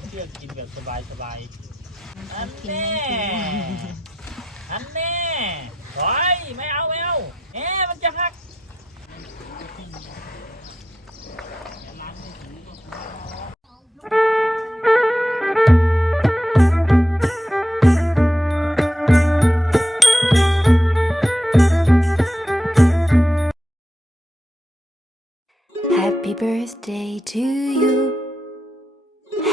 ามเชือกกินแบบสบายสบายๆอันแน่อันแน่ถอยไม่เอาไม่เอาเอ๊ะมันจะหัก Happy birthday to you.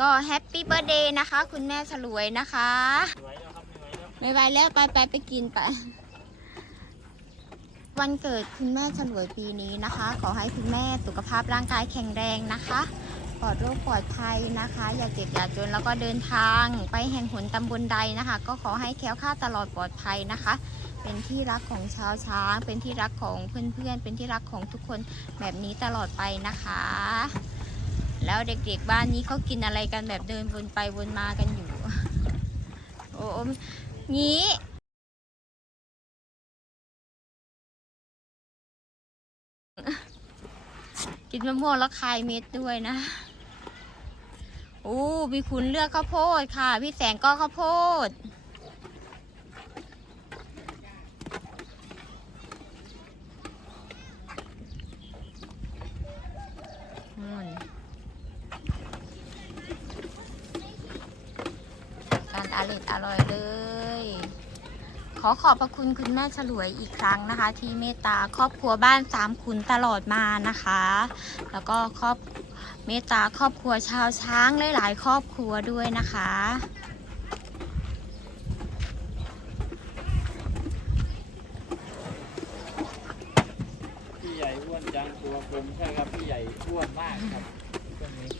ก็แฮปปี้เบ t ร์ a เดย์นะคะ คุณแม่ฉลวยนะคะไม่ไหวแล้วครับไม่ไหวแล้วไม่ไหวแล้วไปไปไปกินไปวันเกิดคุณแม่ฉลวยปีนี้นะคะ ขอให้คุณแม่สุขภาพร่างกายแข็งแรงนะคะปลอดโรคปลอดภัยนะคะ อย่าเจ็บอย่าจนแล้วก็เดินทาง ไปแห่งหนตำบลใดนะคะ ก็ขอให้แคล้วคลาดตลอดปลอดภัยนะคะ เป็นที่รักของชาวช้าง เป็นที่รักของเพื่อนๆ เป็นที่รักของทุกคนแบบนี้ตลอดไปนะคะ แล้วเด็กๆบ้านนี้เขากินอะไรกันแบบเดินวนไปวนมากันอยู่ โอ้มงี้กินมะม่วงแล้วคายเม็ดด้วยนะ โอ้มีคุณเลือกข้าวโพดค่ะ พี่แสงก็ข้าวโพด นู่นการอ ร่อยอร่อยเลย ขอขอบพระคุณคุณแม่ฉลวยอีกครั้งนะคะ ที่เมตตาครอบครัวบ้านสามขุนตลอดมานะคะ แล้วก็ครอบเมตตาครอบครัวชาวช้างหลายๆ ครอบครัวด้วยนะคะพี่ใหญ่อ้วนจังตัวกลมใช่ครับพี่ใหญ่อ้วนมากครับช่วงนี้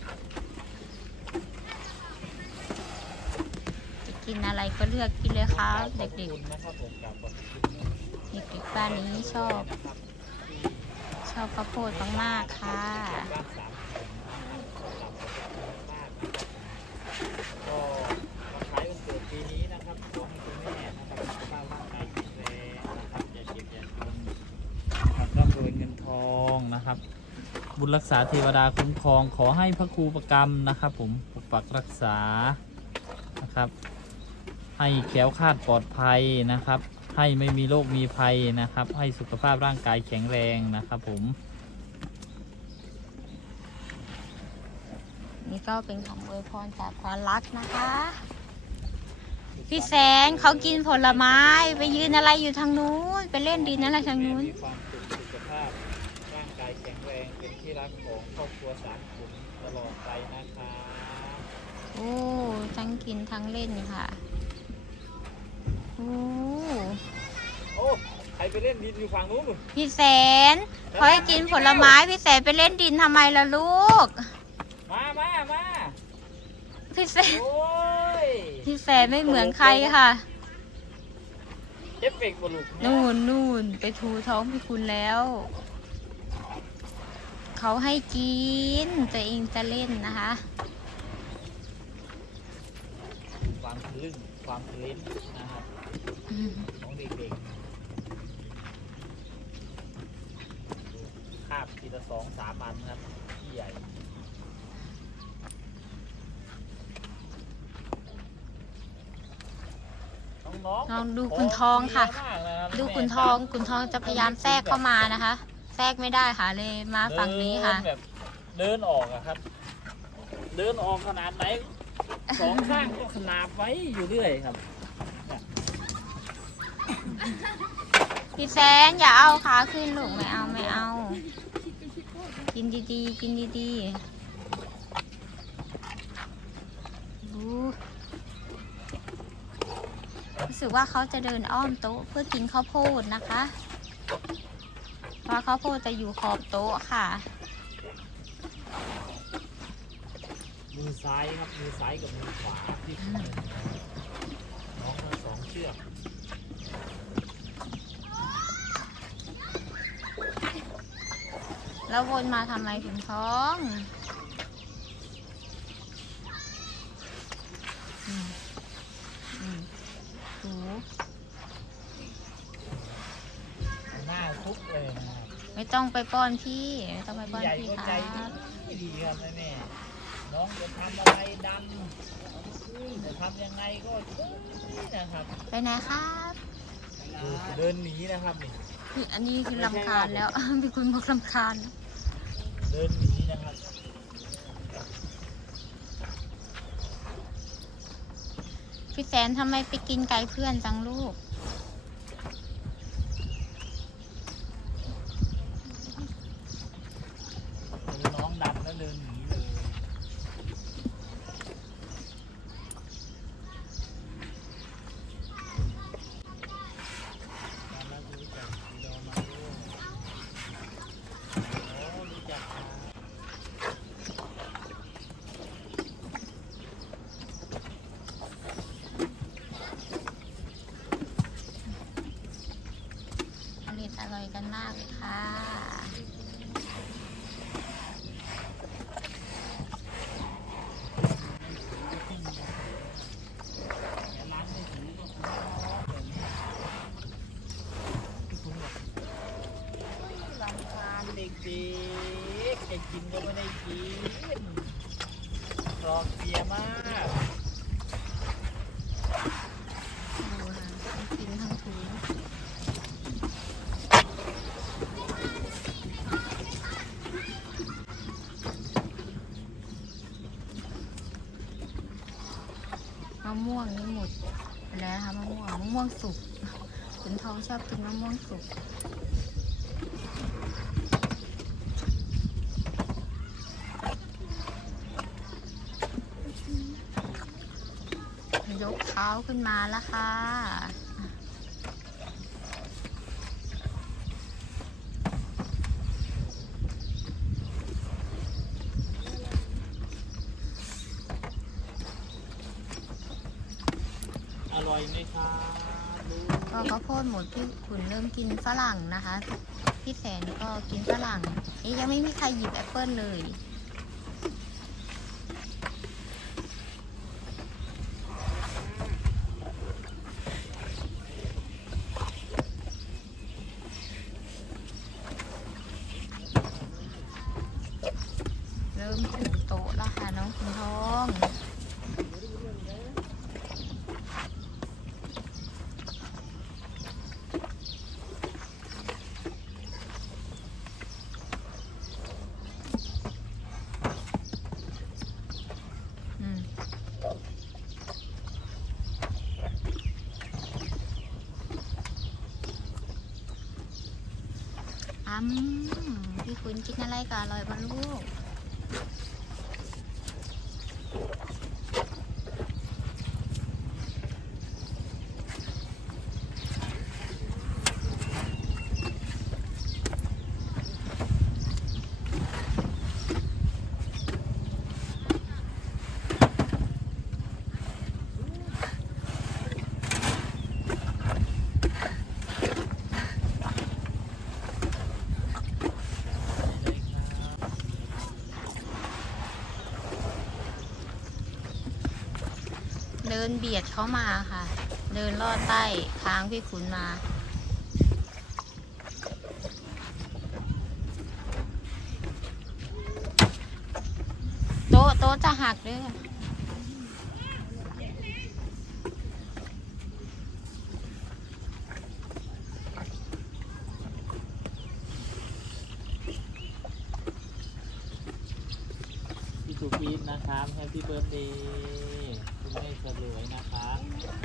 จะกิน อะไรก็เลือกกินเลยค่ะเด็กขอบคุณนะครับผมกลับขอบคุณๆเด็กๆบ้านนี้ชอบ ชอบข้าวโพดมากๆค่ะนสามคนนะครับขอบคุณมากนะครับก็มาใช้วันเกิดปีนี้นะครับขอให้คุณแม่นะครับสุขภาพร่างกายแข็งแรงนะครับอย่าเจ็บอย่าจนนะครับร่ำรวยเงินทองนะครับบุญรักษาเทวดาคุ้มครองขอให้พระครูประกรรมนะครับ ผมปกปักรักษา ให้แคล้วคลาดปลอดภัยนะครับ ให้ไม่มีโรคมีภัยนะครับ ให้สุขภาพร่างกายแข็งแรงนะครับผม นี่ก็เป็นคำอวยพรจากความรักนะคะ พี่แสนเขากินผลไม้ไปยืนอะไรอยู่ทางนู้น ไปเล่นดินอะไรทางนู้นมีความสุขสุขภาพร่างกายแข็งแรงเป็นที่รักของครอบครัวสามขุนตลอดไปนะคะโอ้ทั้งกินทั้งเล่นค่ะ โอ้โอ้ใครไปเล่นดินอยู่ฝั่งนู้นนู่นพี่แสนเขาให้กินผลไม้พี่แสนไปเล่นดินทำไมล่ะลูก มามามาพี่แสนโอ้ยพี่แสนไม่เหมือนใครค่ะ เอฟเฟกต์บลูกนู่นนู่นไปทูท้องพี่คุณแล้ว เขาให้กินตัวเองจะเล่นนะคะ ความทะลึ่งความทะเลนนะครับ ของเด็กๆคาบทีละสองสามอันครับพี่ใหญ่น้องๆลองดูคุณทองค่ะเยอะมากนะครับดูขุนทองขุนทองจะพยายามแทรกเข้ามานะคะ แทรกไม่ได้ค่ะเลยมาฝั่งนี้ค่ะเดิแบบเดินออกอะครับ เดินออกขนาดไหนสองข้างก็ขนาบไว้อยู่เรื่อยครับ พี่แซนอย่าเอาขาขึ้นลูกไม่เอาไม่เอา กินดีๆกินดีๆดูรู้สึกว่าเขาจะเดินอ้อมโต๊ะเพื่อกินข้าวโพดนะคะเพราะข้าวโพดจะอยู่ขอบโต๊ะค่ะ มือซ้ายครับ มือซ้ายกับมือขวาที่น้องทั้งสองเชือก แล้ววนมาทำไมถึงท้องหน้าซุกเลยไม่ต้องไปป้อนพี่ ไม่ต้องไปป้อนพี่ก็คใจรับดีครับแม่แม่น้องจะทำอะไรดันจะทำยังไงก็ช่วยนะครับ ไปไหนครับ เดินหนีนะครับนี่ นี่อันนี้คือลำคาญแล้ว พี่คุณบอกลำคาญเดินหนีนะครับพี่แสนทำไมไปกินไก่เพื่อนจังลูก ดูน้องดันแล้วเดินหนีเลยมาแล้วรู้จักสีดอมาด้วยโอ้รู้จักครับ อร่อยอร่อยกันมากเลยค่ะ ร้านไม่ถือก็คุณน้องแบบนี้ที่คุณบอกรำคา ญเด็กๆจะกินก็ไม่ได้กินรอเกียมากดูค่ะทั้งกินทั้งถูมะม่วงนี่หมดไปแล้วนะคะมะม่วงมะม่วงสุกขุนทองชอบกินมะม่วงสุก ยกเท้าขึ้นมาแล้วค่ะอร่อยไหมครับลูกก็ข้าวโพดหมดพี่ขุนเริ่มกินฝรั่งนะคะ พี่แสนก็กินฝรั่ง เอ๊ยยังไม่มีใครหยิบแอปเปิลเลย เริ่มถึงโต๊ะแล้วค่ะน้องคุณทอง อืมอืม พี่คุณกินอะไรกันอร่อยบ้าลูก นเบียดเขามาค่ะ เดินลอดใต้ค้างพี่ขุนมา โต๊ะโต๊ะจะหักด้วยพี่สุพีทนะครับแฮปปี้เบิร์ดเดย์ สลวยนะครับ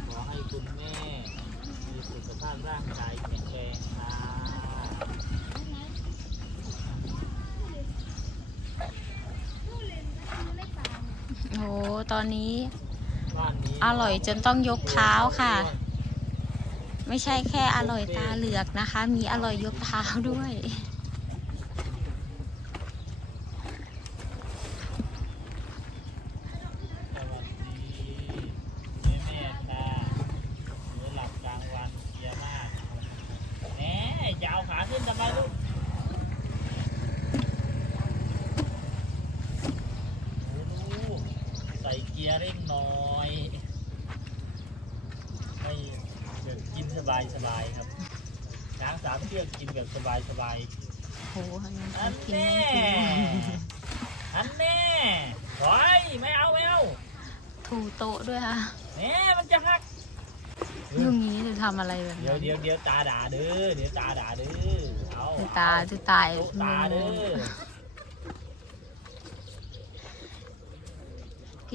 ขอให้คุณแม่ มีสุขภาพร่างกายแข็งแรงค่ะโอ้ตอนนี้บ้านนี้อร่อยจนต้องยกเท้าค่ะ ไม่ใช่แค่อร่อยตาเหลือกนะคะ มีอร่อยยกเท้าด้วย สวัสดีแม่แม่ตาหรือหลับกลางวันเยอะมากแหน่จะเอาขาขึ้นทำไมลูกโอ้โหใส่เกีย ร์เร่งหน่อยให้แบบกินสบายสบายๆครับช้างสามเชือกกินแบบสบายสบายโอ้โหๆอัอันนกินแน่ไม่กินอันแน่ถอยไม่เอาไม่เอาถูโต๊ะด้วยค่ะแหน่มันจะหักยุ่งนี้จะทำอะไรแบบเดี๋ยวนั้นเดี๋ยวเดี๋ยวตาด่าเด้อเดี๋ยวตาด่าเด้อเอาจะตาจะตายเอาตาเด้อ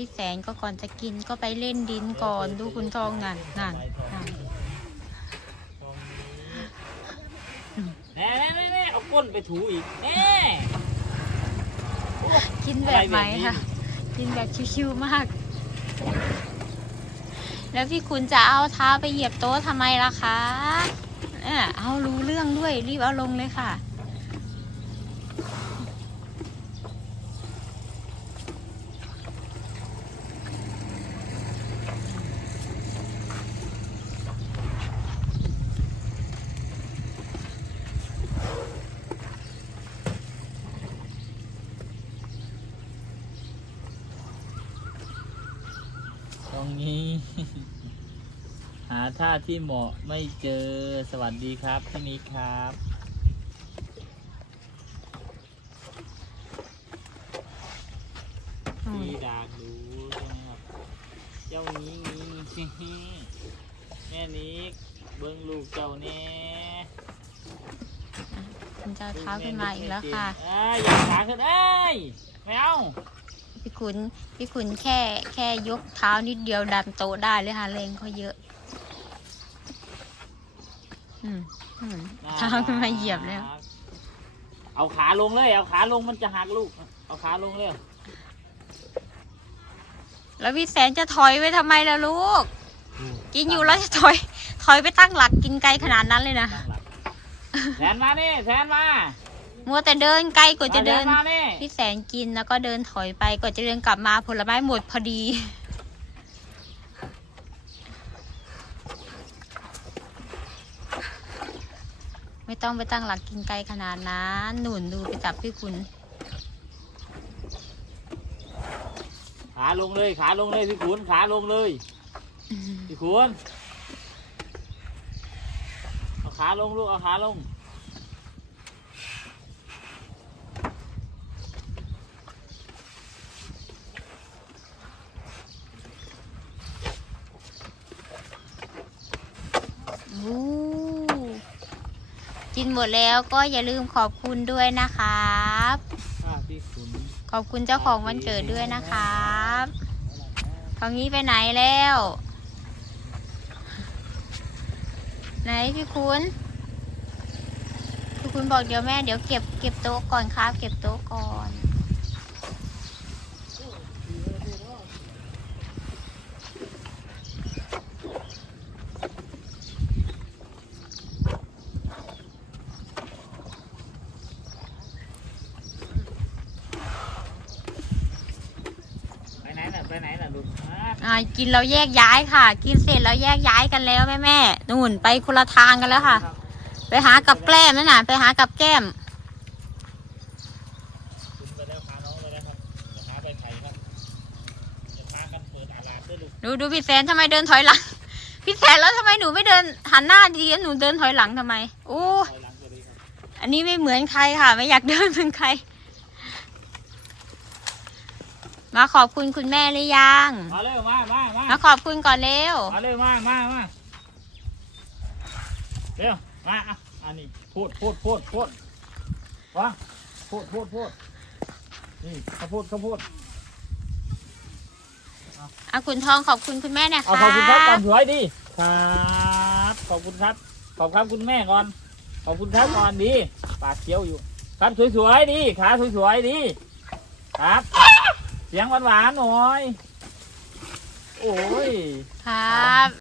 พี่แสนก็ก่อนจะกินก็ไปเล่นดินก่อนดูคุณทองนั่นนั่นนั่นตรงนี้แน่แน่แน่แน่เอาก้นไปถูอีกแน่กินแบบไหนอะไรแบบนี้คะกินแบบชิวๆมาก แล้วพี่คุณจะเอาเท้าไปเหยียบโต๊ะทำไมล่ะคะเนี่ยเอารู้เรื่องด้วยรีบเอาลงเลยค่ะ รงนี้ หาท่าที่เหมาะไม่เจอสวัสดีครับพี่นิกครับอืมพี่ดากดูใช่ไหมครับ เจ้านี้นี้แม่นิกเบิ้งลูกเจ้าแน่คุณจะเอาเท้าขึ้นมาอีกแล้วค่ะเอ้ยอย่าขาขึ้นเอ้ยไม่เอา พี่ขุนพี่ขุนแค่แค่ยกเท้านิดเดียวดันโต๊ะได้เลยค่ะแรงเขาเยอะ อืมอืมเท้าขึ้นมาเหยียบแล้ว เอาขาลงเลย เอาขาลงมันจะหักลูก เอาขาลงเลยแล้วพี่แสนจะถอยไปทำไมล่ะลูก กินอยู่แล้วจะถอย ถอยไปตั้งหลักกินไกลขนาดนั้นเลยนะตั้งหลักแทนมานี่แทนมา มัวแต่เดินไกลกว่าจะเดินแทมานี่พี่แสนกินแล้วก็เดินถอยไปกว่าจะเดินกลับมาผลไม้หมดพอดี ไม่ต้องไปตั้งหลักกินไกลขนาดนั้นหนุนดูไปจับพี่คุณ ขาลงเลยขาลงเลยพี่ขุนขาลงเลยพี่ขุนเอาขาลงลูกเอาขาลง วู้กิ นหมดแล้วก็อย่าลืมขอบคุณด้วยนะครับ ข้าพี่ขุนขอบคุณเจ้าของวันเกิดด้วยนะครับทองนี้ไปไหนแล้ว ไหนพี่คุณพี่คุณบอกเดี๋ยวแม่เดี๋ยวเก็บเก็บโต๊ะก่อนครับ เก็บโต๊ะก่อน ไปไหนน่ะ ไปไหนน่ะลูกฮะ อ่า กินเราแยกย้ายค่ะ กินเสร็จแล้วแยกย้ายกันแล้วแม่แม่นู่นไปคนละทางกันแล้วค่ะ ไปหากับแกล้มนั่นน่ะไปหากับแก้มขุนไปแล้วพาน้องไปแล้วครับจะหาไปไข่ครับจะพากันเปิดอาลาดด้วยลูกดูพี่แสนทำไมเดินถอยหลัง พี่แสนแล้วทำไมหนูไม่เดินหันหน้าดีหนูเดินถอยหลังทำไมโอ้ถอยหลังไปเลยครับอันนี้ไม่เหมือนใครค่ะ ไม่อยากเดินเหมือนใคร มาขอบคุณคุณแม่หรือยัง มาเร็วมามามามาขอบคุณก่อนเร็ว มาเร็วมามามาเร็วมาอะอันนี้พูดพูดพูดพูดวะพูดพูดพูดนี่ข้าวโพดข้าวโพดอาคุณทองขอบคุณคุณแม่นะเอาคะขอบคุณครับก่อนสวยดีครับขอบคุณครับ ขอบคุณคุณแม่ก่อน ขอบคุณครับก่อนดีปากเคี้ยวอยู่ครับสวยๆดีขาสวยๆดีครับ เสียงหวานๆหน่อย โอ้ย ครับ